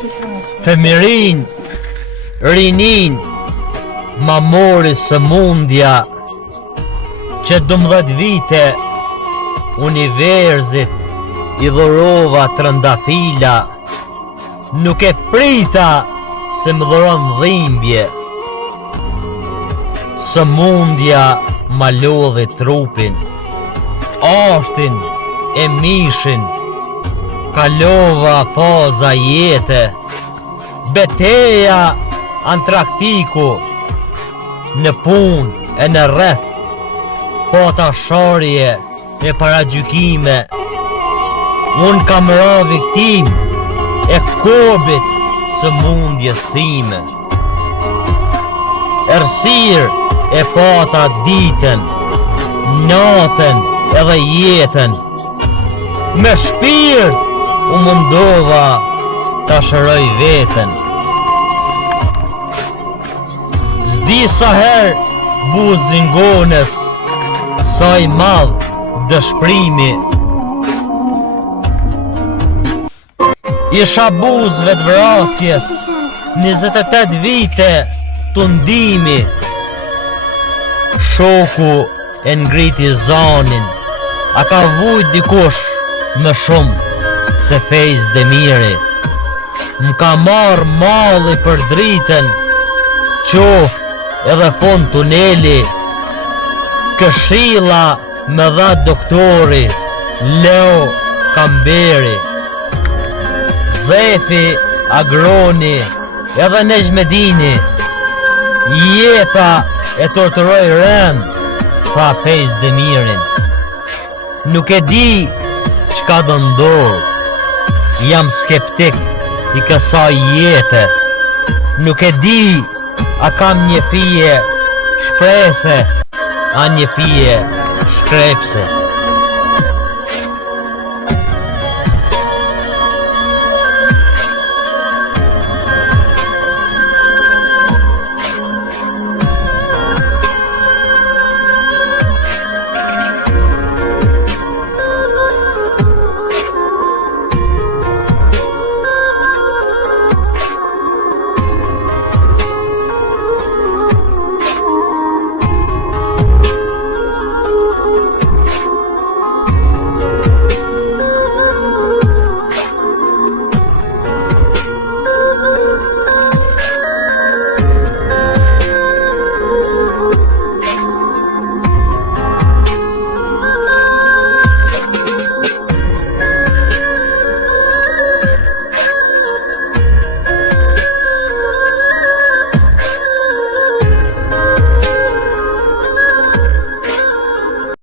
Femirin, rinin, ma mori sëmundja që 12 vite universit i dhurova trëndafila, nuk e prita se më dhuron dhimbje. Sëmundja ma lodhi trupin, ashtin e mishin, kalova faza jete, beteja antraktiku, në pun e në rreth, pata sharje e paragjykime. Unë kam ra viktim e kobit sëmundjes sime. Ersir e pata ditën, natën edhe jetën. Me shpirt u mundova ta shëroj veten. Zdi sa her buz zingones, sa i madh dëshprimi. Isha buzve të vrasjes, 28 vite të ndimi. Shoku e ngriti zanin, a ka vujt dikush më shumë se Fejz Demiri. M'ka marrë malli për dritën, qof edhe fund tuneli. Këshilla me dha doktori Leo Kamberi. Zefi Agroni edhe Nejmedini, jeta e torturoj rend, tha Fejz Demirin. Nuk e di çka do ndodh, jam skeptik i kësaj jete. Nuk e di a kam një fije shprese, a një fije shkrepse.